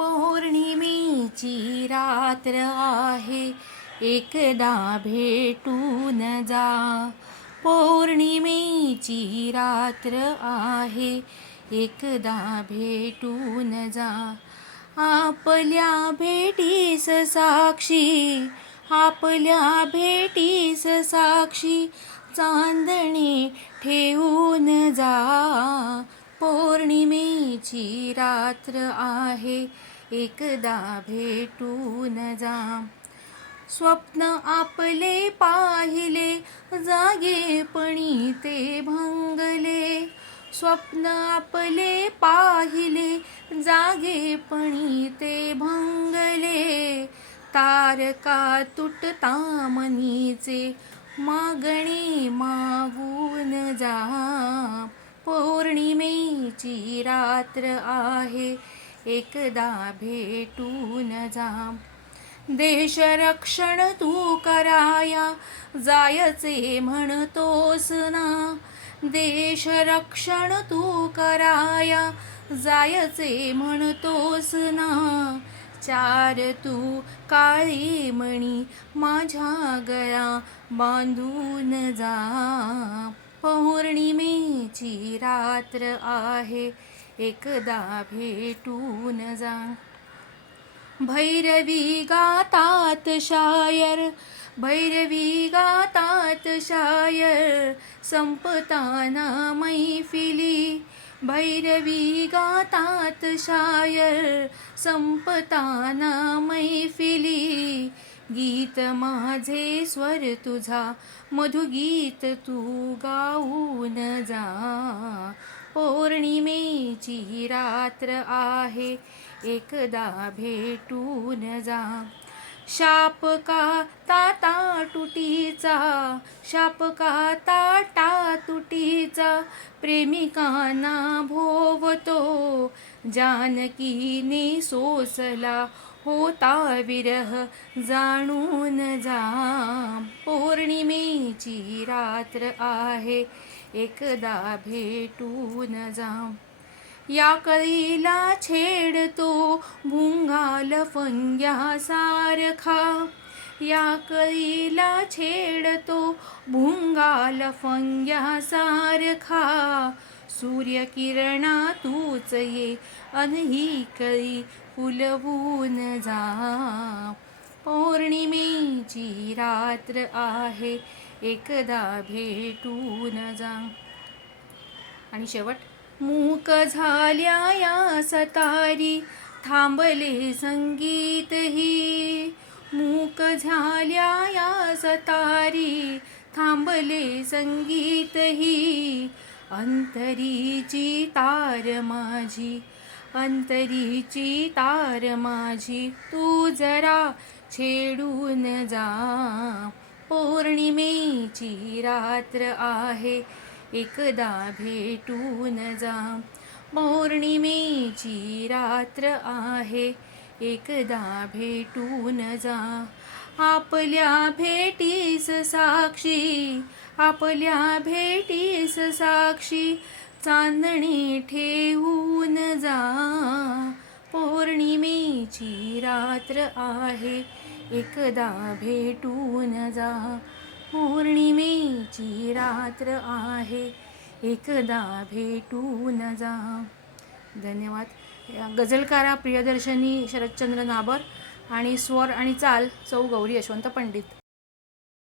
पौर्णिमेची रात्र आहे. एकदा भेटून जा. पौर्णिमेची रात्र आहे. एकदा भेटून जा. आपल्या भेटीस साक्षी आपल्या भेटीस साक्षी चांदणी ठेवून जा. पौर्णिमेची रात्र आहे. एकदा भेटून जा. स्वप्न आपले पाहिले जागेपणी ते भंगले. स्वप्न आपले पाहिले जागेपणी ते भंगले. तारका तुटता मनीचे मागणे मागून जा. पौर्णिमेची रात्र आहे एकदा भेटून जा देश रक्षण तू कराया जायचे म्हणतोस ना. देश रक्षण तू कराया जायचे म्हणतोस ना. चार तू काळी मणी माझ्या गळा बांधून जा. पौर्णिमेची रात्र आहे एकदा भेटून जा. भैरवी गातात शायर भैरवी गातात शायर संपताना मैफिली. भैरवी गातात शायर संपताना मैफिली. गीत माझे स्वर तुझा मधुगीत तू गाऊन जा. पौर्णिमेची रात्र आहे एकदा भेटून जा. शाप का ताता तुटीचा शाप का ताटा तुटीचा प्रेमिकांना भोवतो जानकीने सोसला होता विरह जाणून जा. पौर्णिमेची रात्र आहे एकदा भेटून जा. या कळीला छेडतो भुंगाल फंग्या सारखा. या कळीला छेडतो भुंगाल फंग्या सारखा. सूर्यकिरणा तूच ये अनही कळी फुलवून जा. पौर्णिमेची रात्र आहे एकदा भेटून जा. आणि शेवट मूक झाल्या या सतारी थांबले संगीत ही. मूक झाल्या या सतारी थांबले संगीत ही. अंतरीची तार माझी अंतरीची तार माझी तू जरा छेडून जा. पौर्णिमेची रात्र आहे एकदा भेटून जा. पौर्णिमेची रात्र आहे एकदा भेटून जा. आपल्या भेटीस साक्षी आपल्या भेटीस साक्षी चांदणी ठेवून जा. पौर्णिमेची रात्र आहे एकदा भेटून जा. पौर्णिमेची रात्र आहे एकदा भेटून जा. धन्यवाद. गझलकारा प्रियदर्शनी शरदचंद्र नाबर आणि स्वर आणि चाल चौ गौरी यशवंत पंडित.